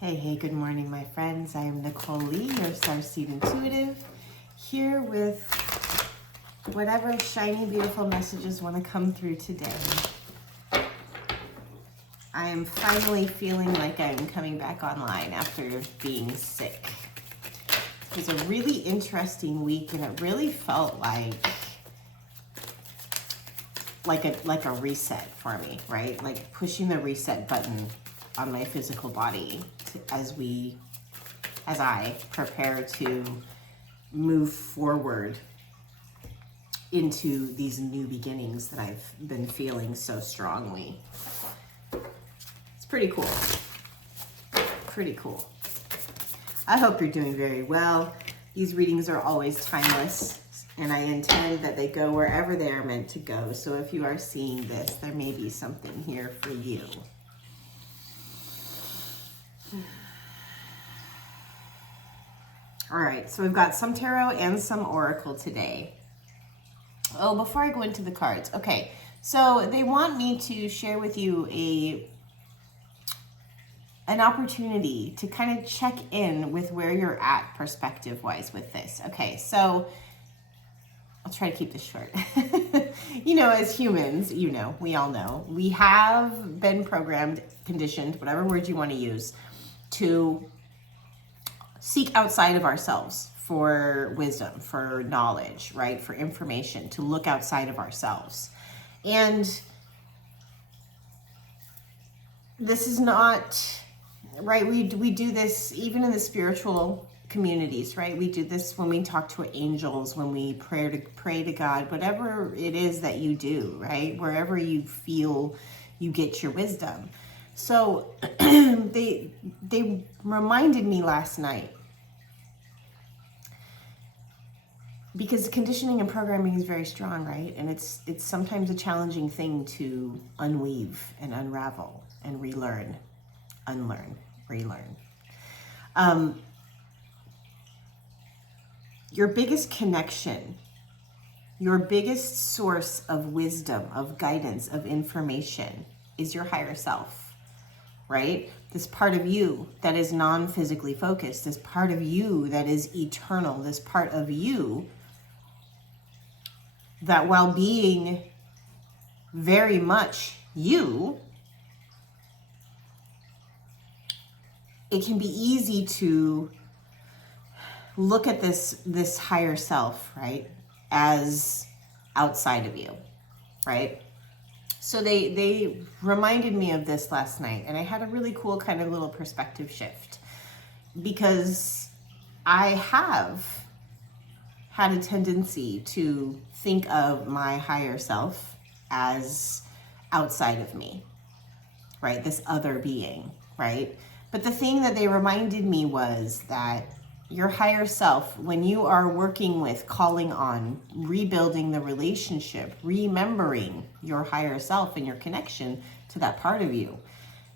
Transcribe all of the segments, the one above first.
Hey, good morning, my friends. I am Nichole Lee, your Starseed Intuitive, here with whatever shiny, beautiful messages want to come through today. I am finally feeling like I'm coming back online after being sick. It was a really interesting week, and it really felt like a reset for me, right? Like pushing the reset button on my physical body as I prepare to move forward into these new beginnings that I've been feeling so strongly. It's pretty cool. Pretty cool. I hope you're doing very well. These readings are always timeless, and I intend that they go wherever they are meant to go. So if you are seeing this, there may be something here for you. All right, so we've got some tarot and some oracle today. Oh, before I go into the cards, okay, so they want me to share with you an opportunity to kind of check in with where you're at perspective-wise with this. Okay, so I'll try to keep this short. As humans, we all know, we have been programmed, conditioned, whatever word you want to use, to seek outside of ourselves for wisdom, for knowledge, right? For information, to look outside of ourselves. And this is not, right? We do this even in the spiritual communities, right? We do this when we talk to angels, when we pray to God, whatever it is that you do, right? Wherever you feel you get your wisdom. So they reminded me last night, because conditioning and programming is very strong, right? And it's sometimes a challenging thing to unweave and unravel and relearn, unlearn, relearn. Your biggest connection, your biggest source of wisdom, of guidance, of information is your higher self. Right? This part of you that is non-physically focused, this part of you that is eternal, this part of you that, while being very much you, it can be easy to look at this higher self, right, as outside of you, right? So they reminded me of this last night, and I had a really cool kind of little perspective shift, because I have had a tendency to think of my higher self as outside of me, right? This other being, right? But the thing that they reminded me was that your higher self, when you are working with, calling on, rebuilding the relationship, remembering your higher self and your connection to that part of you,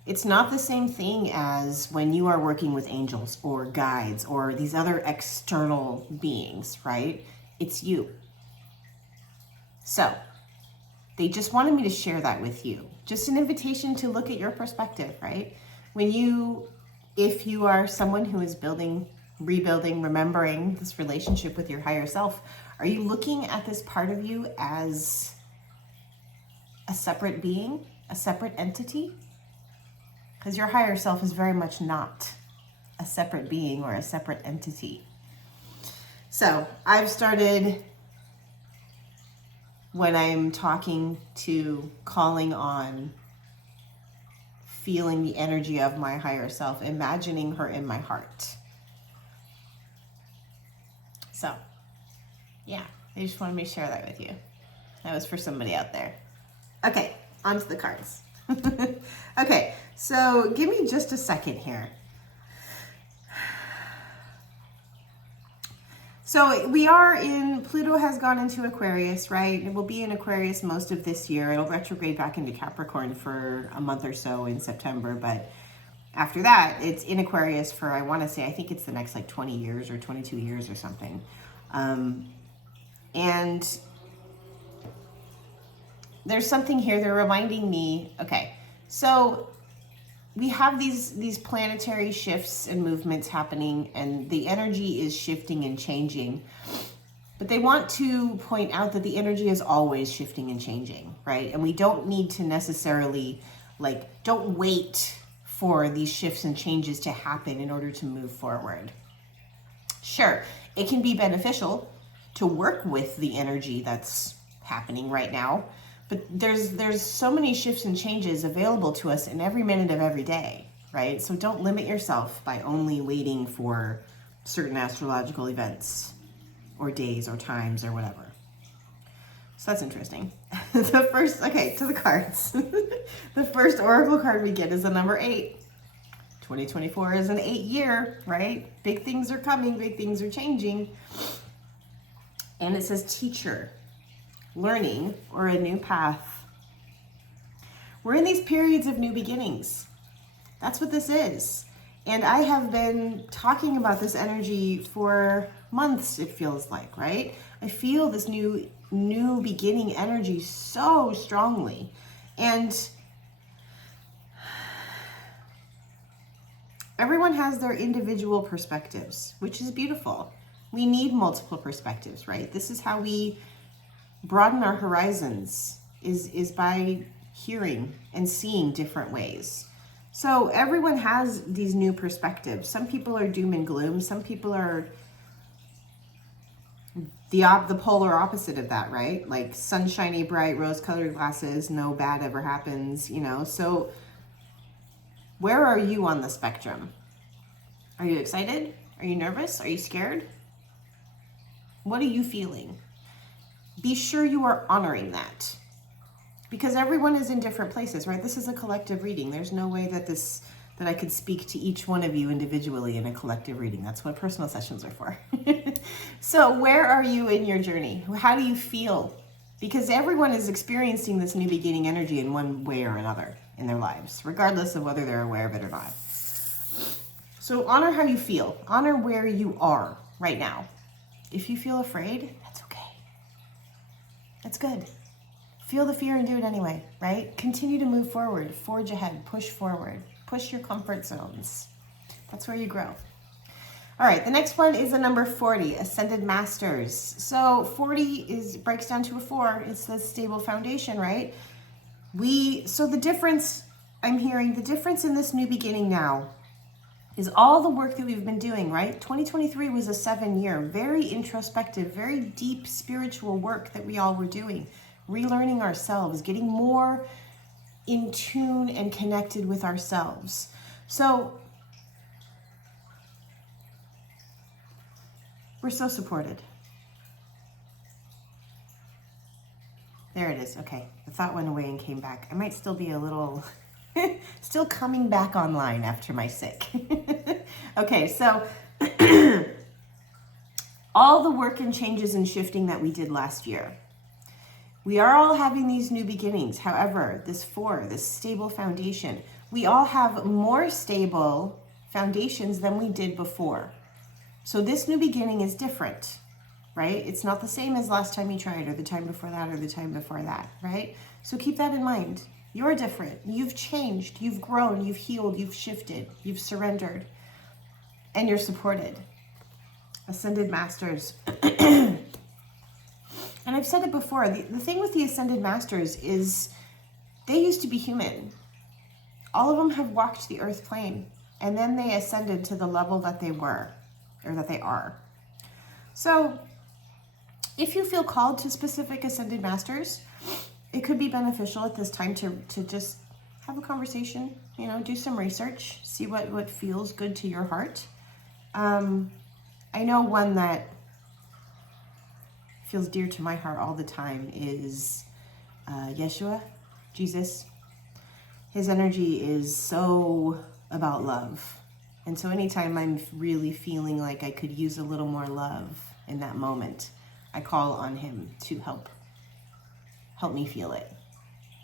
it's not the same thing as when you are working with angels or guides or these other external beings, right? It's you. So they just wanted me to share that with you. Just an invitation to look at your perspective, right? If you are someone who is rebuilding, remembering this relationship with your higher self, are you looking at this part of you as a separate being, a separate entity? Because your higher self is very much not a separate being or a separate entity. So I've started, when I'm talking to, calling on, feeling the energy of my higher self, imagining her in my heart. So, yeah, I just wanted me to share that with you. That was for somebody out there. Okay, on to the cards. Okay, so give me just a second here. So Pluto has gone into Aquarius, right? It will be in Aquarius most of this year. It'll retrograde back into Capricorn for a month or so in September, but after that, it's in Aquarius for, I think it's the next 20 years or 22 years or something. And there's something here, they're reminding me, okay, so we have these planetary shifts and movements happening, and the energy is shifting and changing. But they want to point out that the energy is always shifting and changing, right? And we don't need to necessarily, like, don't wait for these shifts and changes to happen in order to move forward. Sure, it can be beneficial to work with the energy that's happening right now, but there's so many shifts and changes available to us in every minute of every day, right? So don't limit yourself by only waiting for certain astrological events or days or times or whatever. So that's interesting. Okay, to the cards. The first oracle card we get is the number 8. 2024 is an 8 year, right? Big things are coming, big things are changing. And it says teacher, learning, or a new path. We're in these periods of new beginnings. That's what this is. And I have been talking about this energy for months, it feels like, right? I feel this new beginning energy so strongly. And everyone has their individual perspectives, which is beautiful. We need multiple perspectives, right? This is how we broaden our horizons, is by hearing and seeing different ways. So everyone has these new perspectives. Some people are doom and gloom. Some people are the polar opposite of that, right? Like sunshiny, bright, rose-colored glasses, no bad ever happens, you know? So where are you on the spectrum? Are you excited? Are you nervous? Are you scared? What are you feeling? Be sure you are honoring that, because everyone is in different places, right? This is a collective reading. There's no way that I could speak to each one of you individually in a collective reading. That's what personal sessions are for. So where are you in your journey? How do you feel? Because everyone is experiencing this new beginning energy in one way or another in their lives, regardless of whether they're aware of it or not. So honor how you feel. Honor where you are right now. If you feel afraid, that's okay. That's good. Feel the fear and do it anyway, right? Continue to move forward, forge ahead, push forward, push your comfort zones. That's where you grow. All right, the next one is the number 40, Ascended Masters. So 40 breaks down to a 4. It's the stable foundation, right? So the difference, I'm hearing, the difference in this new beginning now is all the work that we've been doing, right? 2023 was a 7-year, very introspective, very deep spiritual work that we all were doing, relearning ourselves, getting more in tune and connected with ourselves. So we're so supported. There it is. Okay, the thought went away and came back. I might still be a little, still coming back online after my sick. Okay, so all the work and changes and shifting that we did last year, we are all having these new beginnings. However, this 4, this stable foundation, we all have more stable foundations than we did before. So this new beginning is different, right? It's not the same as last time you tried, or the time before that, or the time before that, right? So keep that in mind. You're different. You've changed. You've grown. You've healed. You've shifted. You've surrendered. And you're supported. Ascended Masters. And I've said it before, the thing with the Ascended Masters is they used to be human. All of them have walked the earth plane, and then they ascended to the level that they were, or that they are. So if you feel called to specific Ascended Masters, it could be beneficial at this time to just have a conversation, you know, do some research, see what feels good to your heart. I know one that feels dear to my heart all the time is Yeshua, Jesus. His energy is so about love. And so anytime I'm really feeling like I could use a little more love in that moment, I call on him to help me feel it.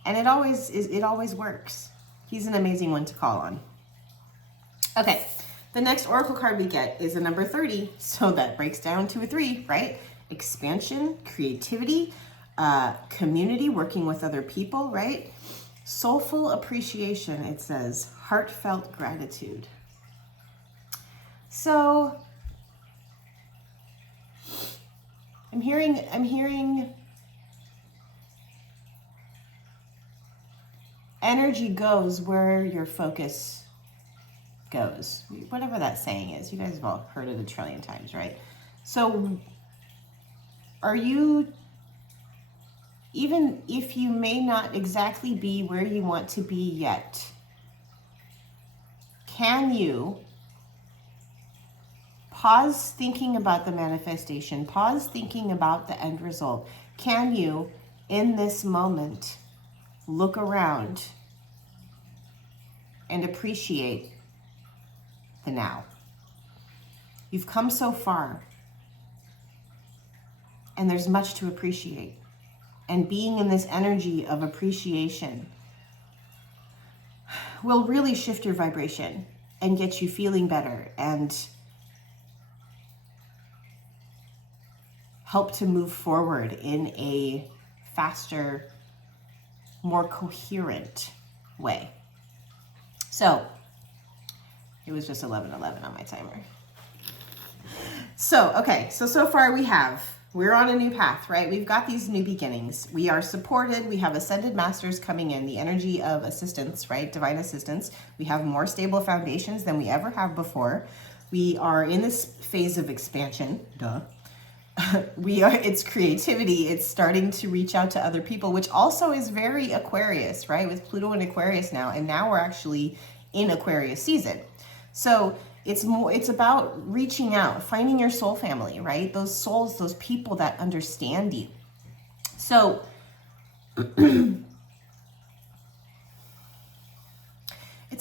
And it always works. He's an amazing one to call on. Okay, the next oracle card we get is a number 30. So that breaks down to a 3, right? Expansion, creativity, community, working with other people, right? Soulful appreciation, it says, heartfelt gratitude. So I'm hearing energy goes where your focus goes. Whatever that saying is. You guys have all heard it a trillion times, right? So are you, even if you may not exactly be where you want to be yet, can you pause thinking about the manifestation, pause thinking about the end result? Can you, in this moment, look around and appreciate the now? You've come so far, and there's much to appreciate. And being in this energy of appreciation will really shift your vibration and get you feeling better and help to move forward in a faster, more coherent way. So it was just 11:11 on my timer. So, okay, so far we're on a new path, right? We've got these new beginnings. We are supported. We have ascended masters coming in, the energy of assistance, right? Divine assistance. We have more stable foundations than we ever have before. We are in this phase of expansion. Duh. It's creativity. It's starting to reach out to other people, which also is very Aquarius, right? With Pluto in Aquarius now, and now we're actually in Aquarius season. So it's about reaching out, finding your soul family, right? Those souls, those people that understand you. So it's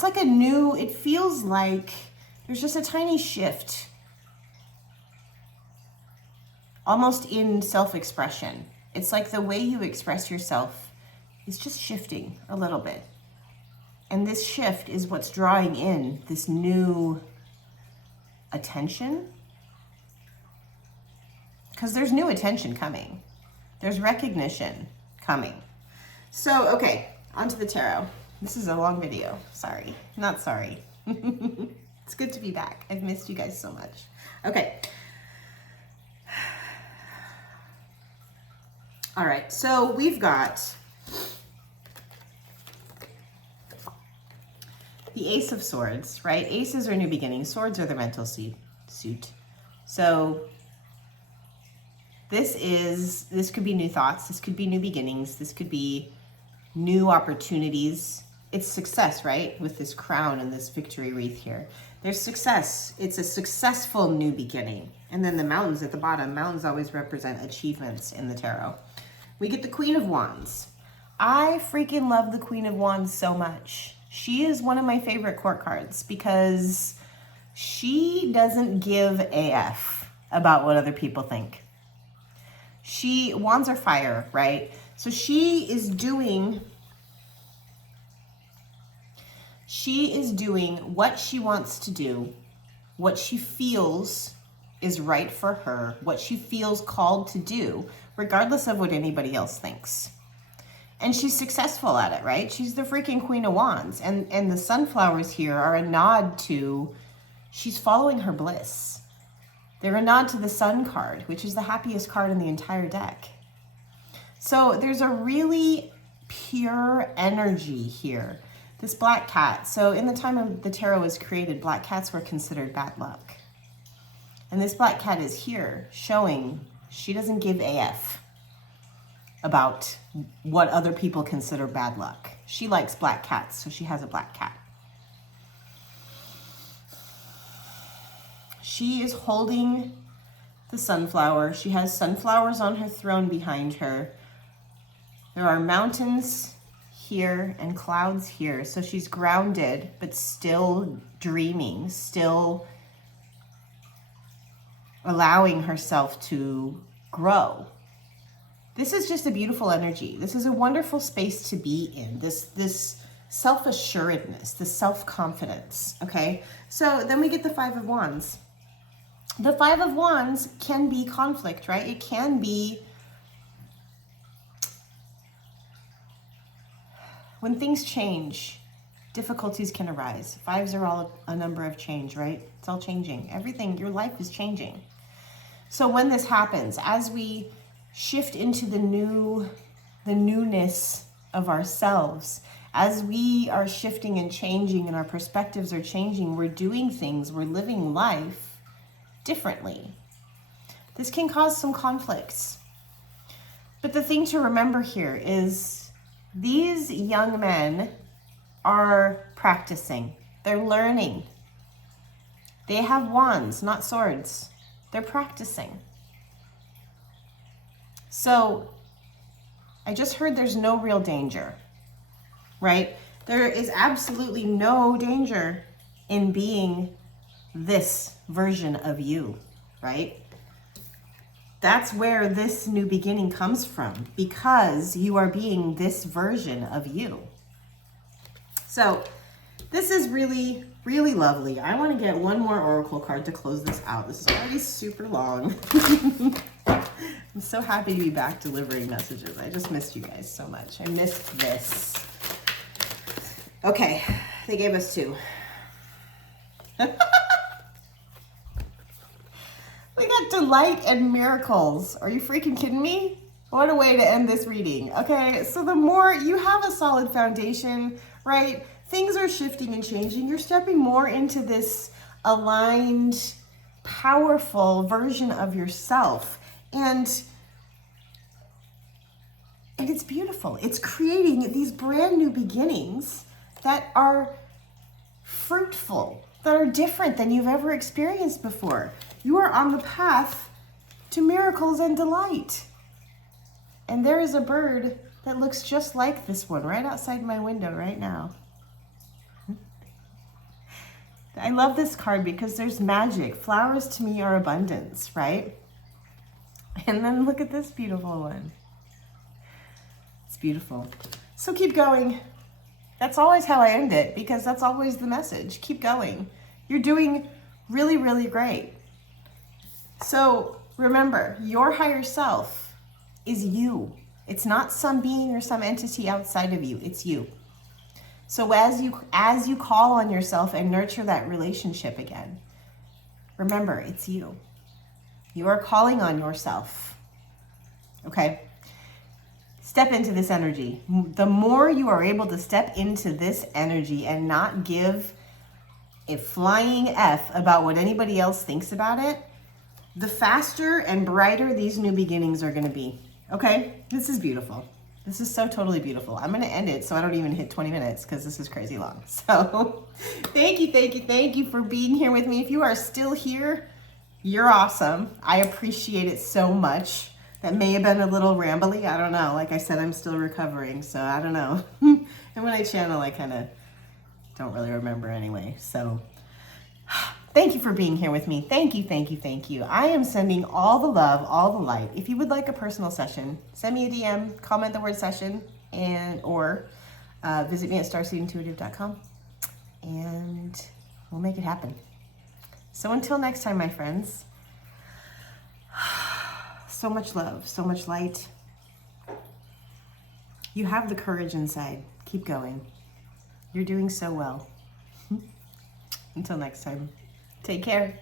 like it feels like there's just a tiny shift, almost in self-expression. It's like the way you express yourself is just shifting a little bit. And this shift is what's drawing in this new attention. Because there's new attention coming. There's recognition coming. So, okay, onto the tarot. This is a long video. Sorry. Not sorry. It's good to be back. I've missed you guys so much. Okay. All right, so we've got the Ace of Swords, right? Aces are new beginnings. Swords are the mental suit. So this could be new thoughts. This could be new beginnings. This could be new opportunities. It's success, right? With this crown and this victory wreath here. There's success. It's a successful new beginning. And then the mountains at the bottom. Mountains always represent achievements in the tarot. We get the Queen of Wands. I freaking love the Queen of Wands so much. She is one of my favorite court cards because she doesn't give AF about what other people think. Wands are fire, right? So she is doing what she wants to do, what she feels is right for her, what she feels called to do, regardless of what anybody else thinks. And she's successful at it, right? She's the freaking Queen of Wands. And the sunflowers here are a nod to, she's following her bliss. They're a nod to the Sun card, which is the happiest card in the entire deck. So there's a really pure energy here. This black cat. So in the time of the tarot was created, black cats were considered bad luck. And this black cat is here showing she doesn't give AF about what other people consider bad luck. She likes black cats, so she has a black cat. She is holding the sunflower. She has sunflowers on her throne behind her. There are mountains here and clouds here. So she's grounded, but still dreaming, still allowing herself to grow. This is just a beautiful energy. This is a wonderful space to be in. This self-assuredness, this self-confidence, okay? So then we get the Five of Wands. The Five of Wands can be conflict, right? It can be when things change, difficulties can arise. Fives are all a number of change, right? It's all changing. Everything, your life is changing. So when this happens, as we shift into the newness of ourselves, as we are shifting and changing and our perspectives are changing, we're doing things, we're living life differently. This can cause some conflicts. But the thing to remember here is these young men are practicing. They're learning. They have wands, not swords. They're practicing. So I just heard there's no real danger, right? There is absolutely no danger in being this version of you, right? That's where this new beginning comes from, because you are being this version of you. So this is really, really lovely. I want to get one more oracle card to close this out. This is already super long. I'm so happy to be back delivering messages. I just missed you guys so much. I missed this. Okay, they gave us two. We got delight and miracles. Are you freaking kidding me? What a way to end this reading. Okay, so the more you have a solid foundation, right? Things are shifting and changing. You're stepping more into this aligned, powerful version of yourself. And it's beautiful. It's creating these brand new beginnings that are fruitful, that are different than you've ever experienced before. You are on the path to miracles and delight. And there is a bird that looks just like this one right outside my window right now. I love this card because there's magic. Flowers to me are abundance, right? And then look at this beautiful one. It's beautiful. So keep going. That's always how I end it, because that's always the message. Keep going. You're doing really, really great. So remember, your higher self is you. It's not some being or some entity outside of you. It's you. So as you call on yourself and nurture that relationship again, remember, it's you. You are calling on yourself. Okay? Step into this energy. The more you are able to step into this energy and not give a flying F about what anybody else thinks about it, the faster and brighter these new beginnings are going to be. Okay? This is beautiful. This is so totally beautiful. I'm going to end it so I don't even hit 20 minutes because this is crazy long. So thank you for being here with me. If you are still here, you're awesome. I appreciate it so much. That may have been a little rambly. I don't know. Like I said, I'm still recovering, so I don't know. And when I channel, I kind of don't really remember anyway. So thank you for being here with me. Thank you. I am sending all the love, all the light. If you would like a personal session, send me a DM, comment the word session, or visit me at starseedintuitive.com, and we'll make it happen. So until next time, my friends, so much love, so much light. You have the courage inside. Keep going. You're doing so well. Until next time, take care.